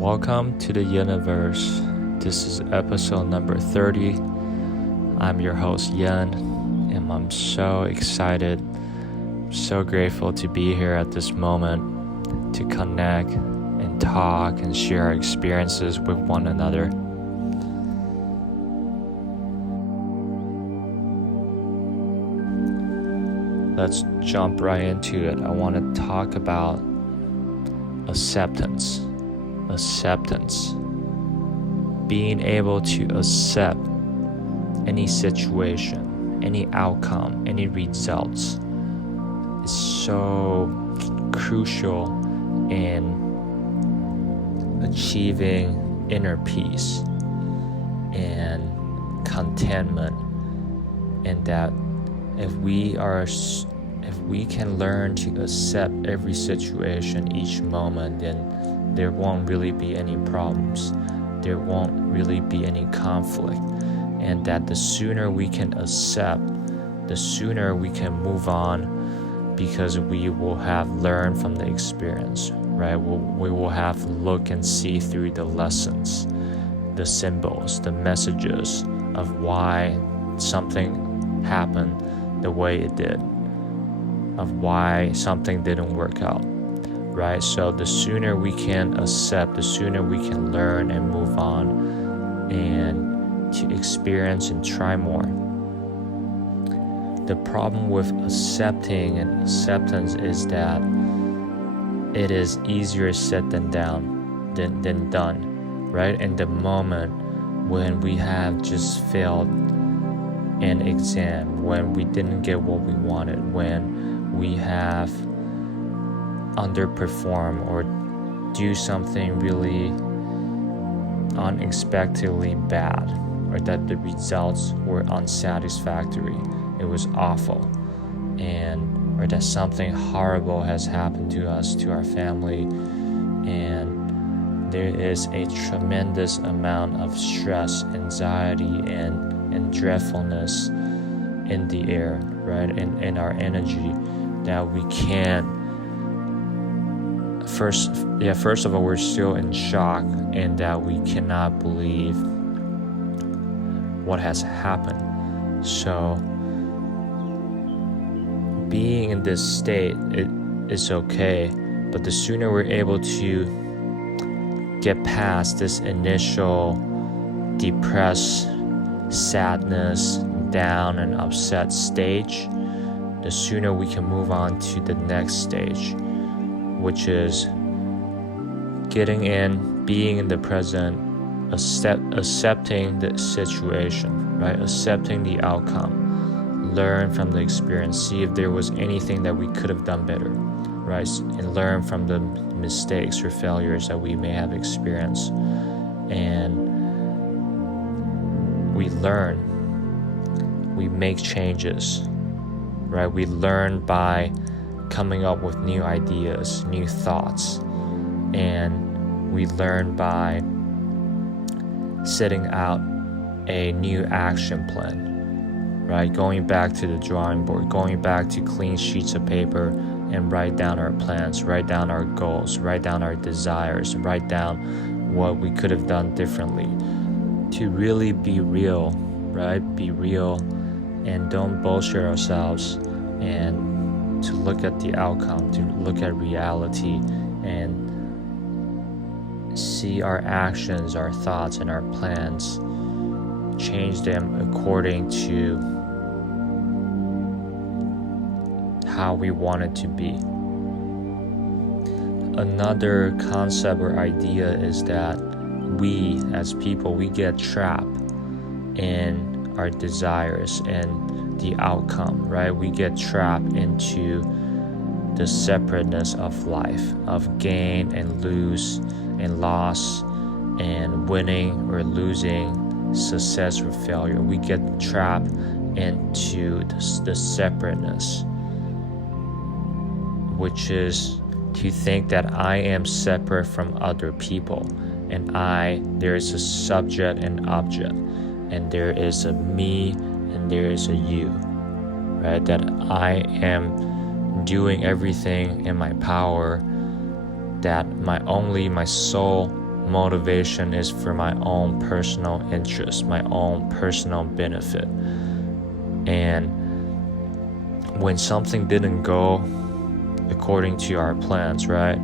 Welcome to the Yuniverse. This is episode number 30. I'm your host Yan, and I'm so excited, so grateful to be here at this moment to connect and talk and share our experiences with one another. Let's jump right into it. I want to talk about acceptance. Being able to accept any situation, any outcome, any results is so crucial in achieving inner peace and contentment, and that if we can learn to accept every situation, each moment, then there won't really be any problems. There won't really be any conflict. And that the sooner we can accept, the sooner we can move on, because we will have learned from the experience, right? We will have look and see through the lessons, the symbols, the messages of why something happened the way it did, of why something didn't work out, right? So the sooner we can accept, the sooner we can learn and move on and to experience and try more. The problem with accepting and acceptance is that it is easier said than done, right? In the moment when we have just failed an exam, when we didn't get what we wanted, when we have underperform or do something really unexpectedly bad, or that the results were unsatisfactory, it was awful, or that something horrible has happened to us, to our family, and there is a tremendous amount of stress, anxiety, and dreadfulness in the air, right? In our energy, that we can't. First of all, we're still in shock, and that we cannot believe what has happened. So being in this state, it is okay, but the sooner we're able to get past this initial depressed, sadness, down and upset stage, the sooner we can move on to the next stage, which is getting in, being in the present, accepting the situation, right? Accepting the outcome, learn from the experience, see if there was anything that we could have done better, right? And learn from the mistakes or failures that we may have experienced. And we learn, we make changes, right? We learn by coming up with new ideas, new thoughts, and we learn by setting out a new action plan, right? Going back to the drawing board, going back to clean sheets of paper and write down our plans, write down our goals, write down our desires, write down what we could have done differently, to really be real, right? Be real, and don't bullshit ourselves, and to look at the outcome, to look at reality, and see our actions, our thoughts, and our plans, change them according to how we want it to be. Another concept or idea is that we as people, we get trapped in our desires and the outcome, right? We get trapped into the separateness of life, of gain and lose and loss, and winning or losing, success or failure. We get trapped into the separateness, which is to think that I am separate from other people, and there is a subject and object, and there is a me and there is a you, right? That I am doing everything in my power, that my soul, motivation is for my own personal interest, my own personal benefit. And when something didn't go according to our plans, right?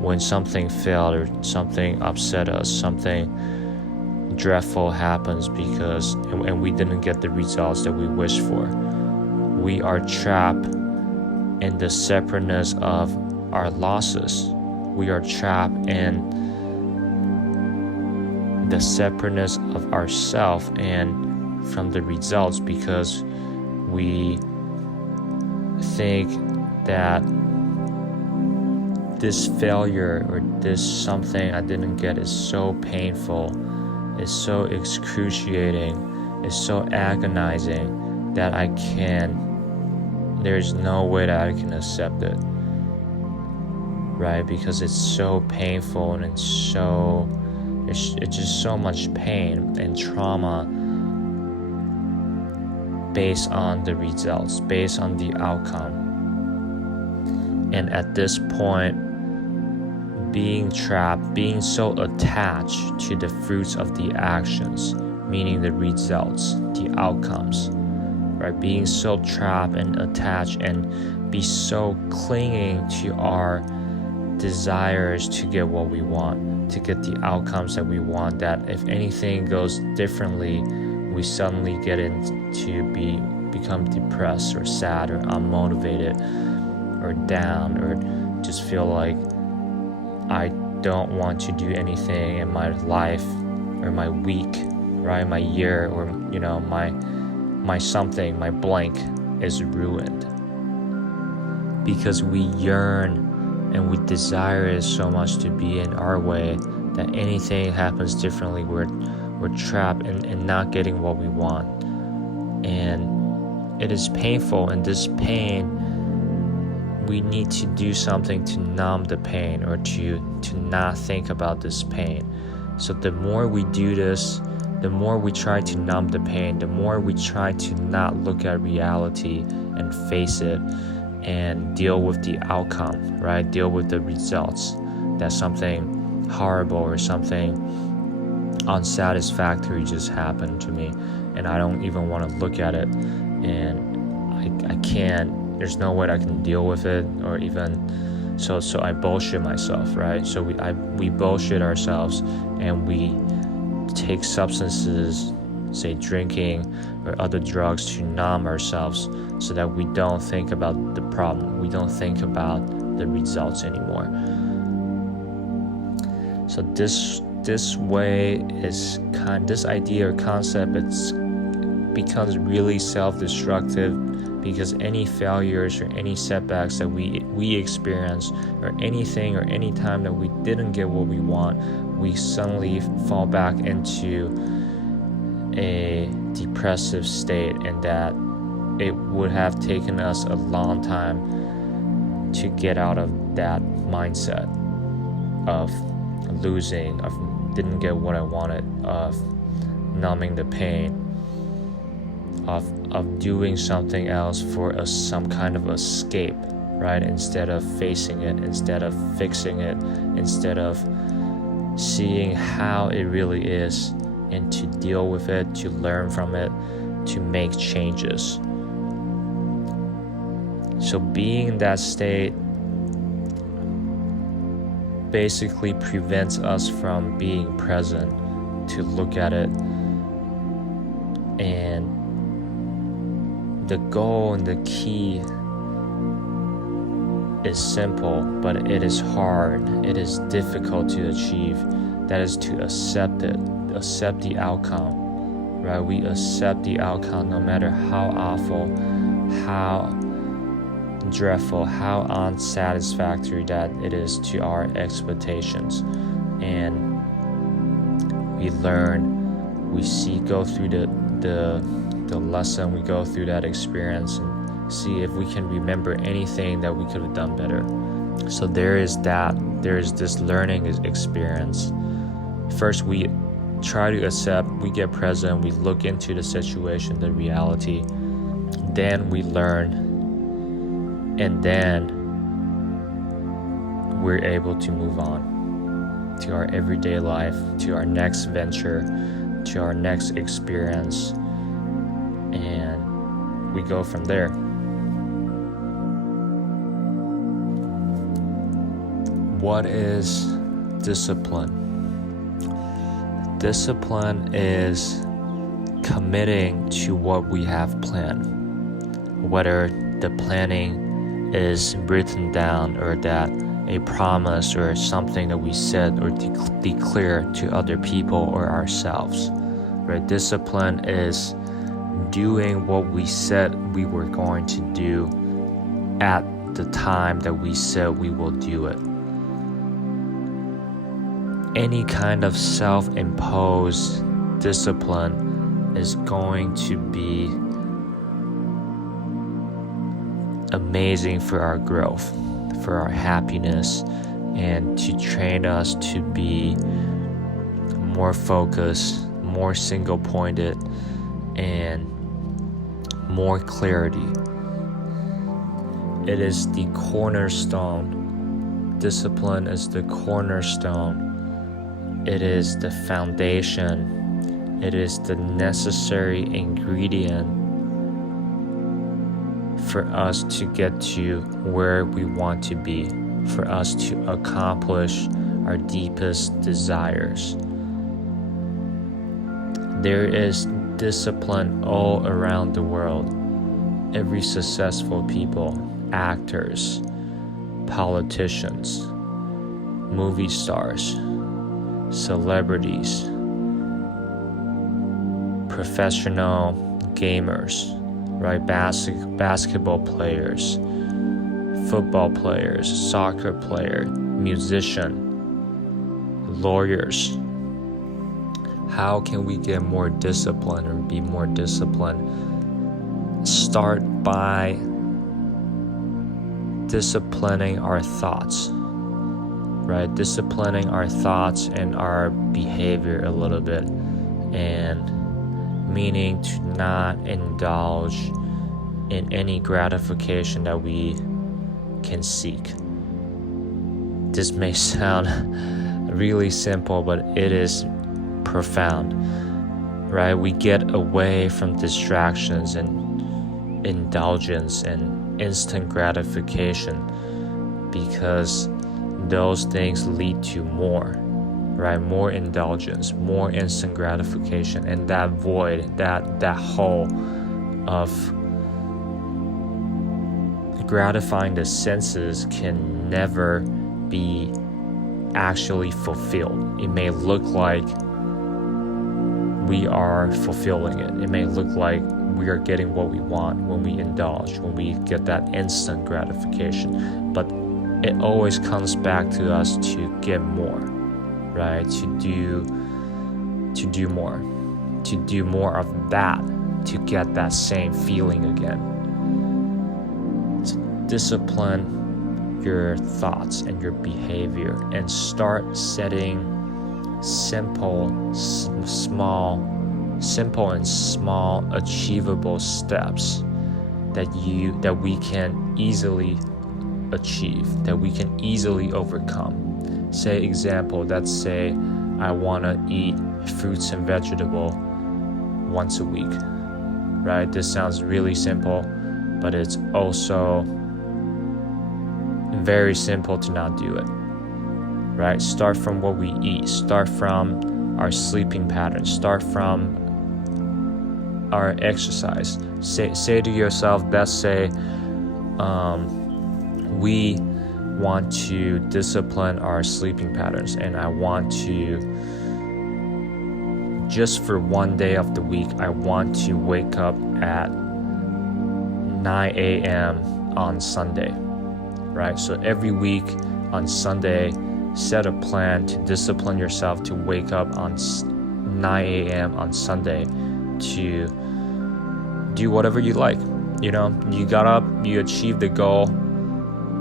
When something failed or something upset us, something dreadful happens and we didn't get the results that we wished for, we are trapped in the separateness of our losses. We are trapped in the separateness of ourselves and from the results, because we think that this failure or this something I didn't get is so painful, is so excruciating, is so agonizing that there's no way that I can accept it, right? Because it's so painful and it's just so much pain and trauma based on the results, based on the outcome. And at this point, being trapped, being so attached to the fruits of the actions, meaning the results, the outcomes, right? Being so trapped and attached and be so clinging to our desires to get what we want, to get the outcomes that we want, that if anything goes differently, we suddenly get into become depressed or sad or unmotivated or down, or just feel like I don't want to do anything in my life or my week, right? My year, or my something, my blank is ruined. Because we yearn and we desire it so much to be in our way that anything happens differently, we're trapped in not getting what we want. And it is painful, and this pain, we need to do something to numb the pain, or to not think about this pain. So the more we do this, the more we try to numb the pain, the more we try to not look at reality and face it and deal with the outcome, right? Deal with the results, that something horrible or something unsatisfactory just happened to me, and I don't even want to look at it, and I can't, there's no way I can deal with it, or even so I bullshit myself, right? So we bullshit ourselves, and we take substances, say drinking or other drugs, to numb ourselves so that we don't think about the problem, we don't think about the results anymore. So this way is this idea or concept, becomes really self-destructive, because any failures or any setbacks that we experience, or anything or any time that we didn't get what we want, we suddenly fall back into a depressive state, and that it would have taken us a long time to get out of that mindset of losing, of didn't get what I wanted, of numbing the pain, of doing something else for some kind of escape, right? Instead of facing it, instead of fixing it, instead of seeing how it really is, and to deal with it, to learn from it, to make changes. So being in that state basically prevents us from being present, to look at it. And the goal and the key is simple, but it is hard, it is difficult to achieve. That is to accept it, accept the outcome, right? We accept the outcome no matter how awful, how dreadful, how unsatisfactory that it is to our expectations. And we learn, we go through the lesson, we go through that experience, and see if we can remember anything that we could have done better. So there is this learning experience. First, we try to accept, we get present, we look into the situation, the reality. Then we learn, and then we're able to move on, to to our everyday life, to our next venture, to our next experience, and we go from there. What is discipline? Discipline is committing to what we have planned, whether the planning is written down or that a promise or something that we said or declare to other people or ourselves. Right? Discipline is doing what we said we were going to do at the time that we said we will do it. Any kind of self-imposed discipline is going to be amazing for our growth, for our happiness, and to train us to be more focused, more single-pointed, and more clarity. It is the cornerstone. Discipline is the cornerstone. It is the foundation. It is the necessary ingredient for us to get to where we want to be, for us to accomplish our deepest desires. There is discipline all around the world. Every successful people, actors, politicians, movie stars, celebrities, professional gamers, right? Basketball players, football players, soccer player, musician, lawyers. How can we get more disciplined or be more disciplined? Start by disciplining our thoughts, right? Disciplining our thoughts and our behavior a little bit, and meaning to not indulge in any gratification that we can seek. This may sound really simple, but it is profound, right? We get away from distractions and indulgence and instant gratification because those things lead to more, right? More indulgence, more instant gratification, and that void, that hole of gratifying the senses can never be actually fulfilled. It may look like we are fulfilling it. It may look like we are getting what we want when we indulge, when we get that instant gratification. But it always comes back to us to get more, right? To do more of that, to get that same feeling again. So discipline your thoughts and your behavior and start setting simple and small achievable steps that we can easily achieve, that we can easily overcome. Say example, let's say I want to eat fruits and vegetable once a week, right? This sounds really simple, but it's also very simple to not do it, right? Start from what we eat, start from our sleeping patterns, start from our exercise. Say to yourself, let's say we want to discipline our sleeping patterns, and I want to, just for one day of the week, I want to wake up at 9 a.m. on Sunday, right? So every week on Sunday, set a plan to discipline yourself to wake up on 9 a.m. on Sunday to do whatever you like. You know, you got up, you achieved the goal.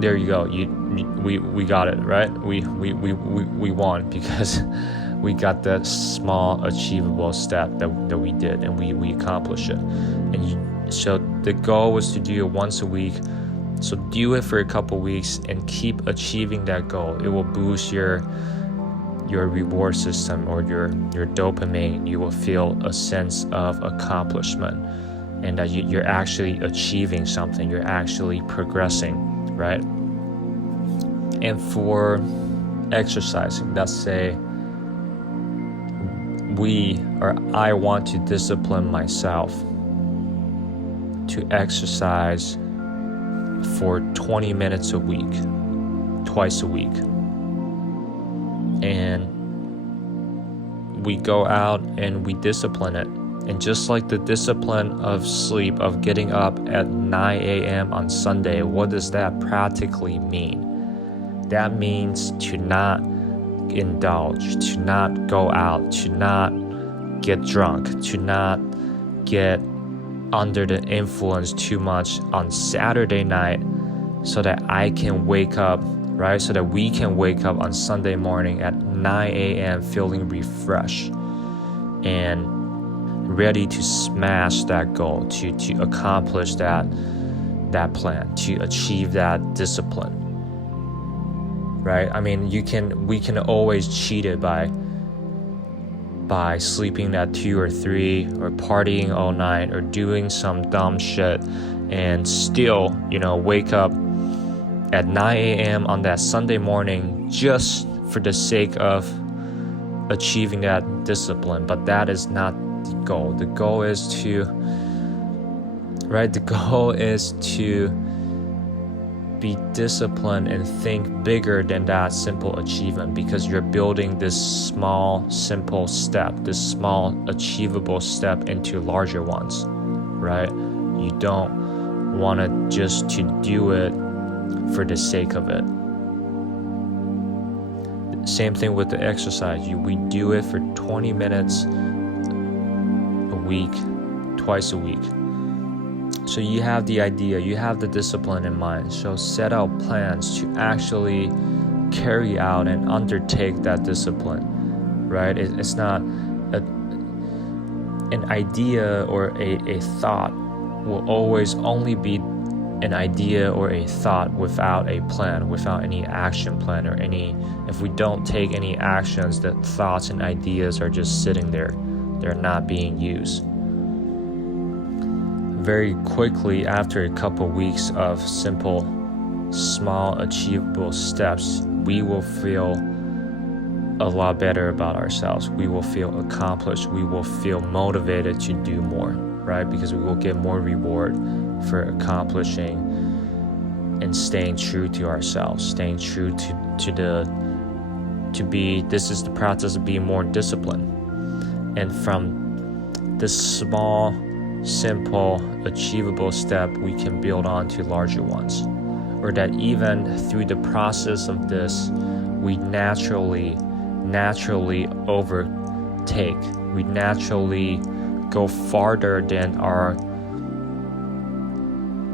There you go. We got it, right? We won because we got that small achievable step that we did, and we accomplished it. So the goal was to do it once a week. So do it for a couple weeks and keep achieving that goal. It will boost your your reward system or your dopamine. You will feel a sense of accomplishment, and that you're actually achieving something, you're actually progressing, right? And for exercising, let's say I want to discipline myself to exercise for 20 minutes a week, twice a week. And we go out and we discipline it. And just like the discipline of sleep, of getting up at 9 a.m. on Sunday, what does that practically mean? That means to not indulge, to not go out, to not get drunk, to not get under the influence too much on Saturday night, so that I can wake up, right? So that we can wake up on Sunday morning at 9 a.m. feeling refreshed and ready to smash that goal, to accomplish that plan, to achieve that discipline, right? I mean, we can always cheat it by sleeping at 2 or 3 or partying all night or doing some dumb shit and still, wake up at 9 a.m. on that Sunday morning just for the sake of achieving that discipline. But that is not the goal. The goal is to be disciplined and think bigger than that simple achievement, because you're building this small, simple step, this small, achievable step into larger ones, right? You don't want to just to do it for the sake of it. Same thing with the exercise. We do it for 20 minutes a week, twice a week. So you have the idea, you have the discipline in mind. So set out plans to actually carry out and undertake that discipline, right? It's not an idea or a thought will always only be an idea or a thought without a plan, without any action plan or if we don't take any actions, the thoughts and ideas are just sitting there. They're not being used. Very quickly, after a couple weeks of simple, small, achievable steps, we will feel a lot better about ourselves. We will feel accomplished. We will feel motivated to do more, right? Because we will get more reward for accomplishing and staying true to ourselves, staying true this is the process of being more disciplined. And from this small, simple, achievable step, we can build on to larger ones. Or that even through the process of this, we naturally overtake. We naturally go farther than our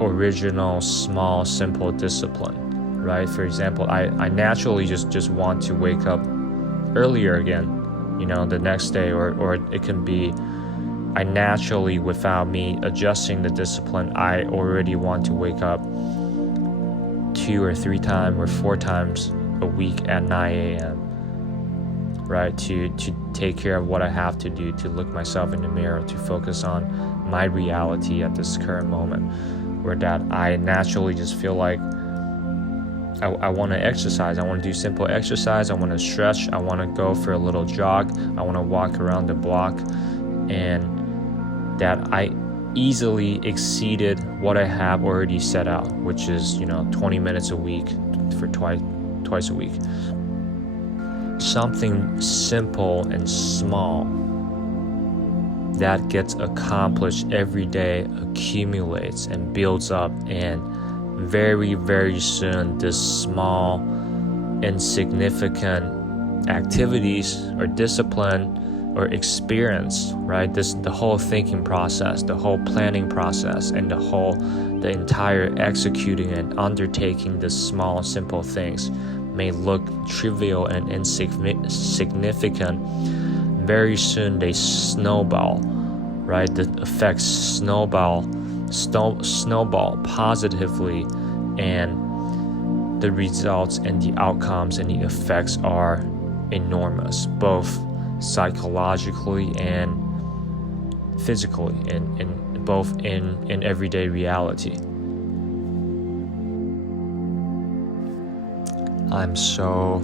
original small, simple discipline, right? For example, I naturally just want to wake up earlier again, the next day, or it can be I naturally, without me adjusting the discipline, I already want to wake up 2 or 3 times or 4 times a week at 9 a.m., right? To take care of what I have to do, to look myself in the mirror, to focus on my reality at this current moment, where that I naturally just feel like I want to exercise. I want to do simple exercise. I want to stretch. I want to go for a little jog. I want to walk around the block, and that I easily exceeded what I have already set out, which is 20 minutes a week for twice a week. Something simple and small that gets accomplished every day accumulates and builds up, and very, very soon this small, insignificant activities or discipline or experience, right? The whole thinking process, the whole planning process, and the entire executing and undertaking the small, simple things may look trivial and insignificant. Very soon they snowball, right? The effects snowball positively, and the results and the outcomes and the effects are enormous, both psychologically and physically, both in everyday reality. I'm so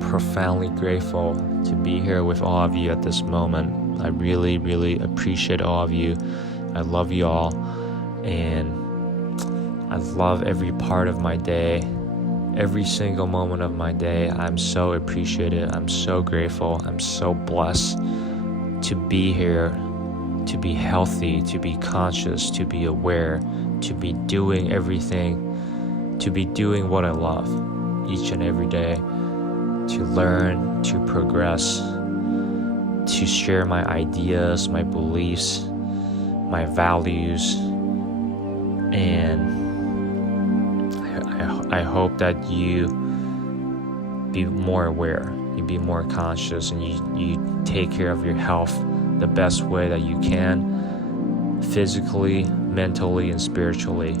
profoundly grateful to be here with all of you at this moment. I really, really appreciate all of you. I love you all, and I love every part of my day, every single moment of my day. I'm so appreciative. I'm so grateful. I'm so blessed to be here, to be healthy, to be conscious, to be aware, to be doing everything, to be doing what I love each and every day, to learn, to progress, to share my ideas, my beliefs, my values, and I hope that you be more aware, you be more conscious, and you take care of your health the best way that you can, physically, mentally, and spiritually.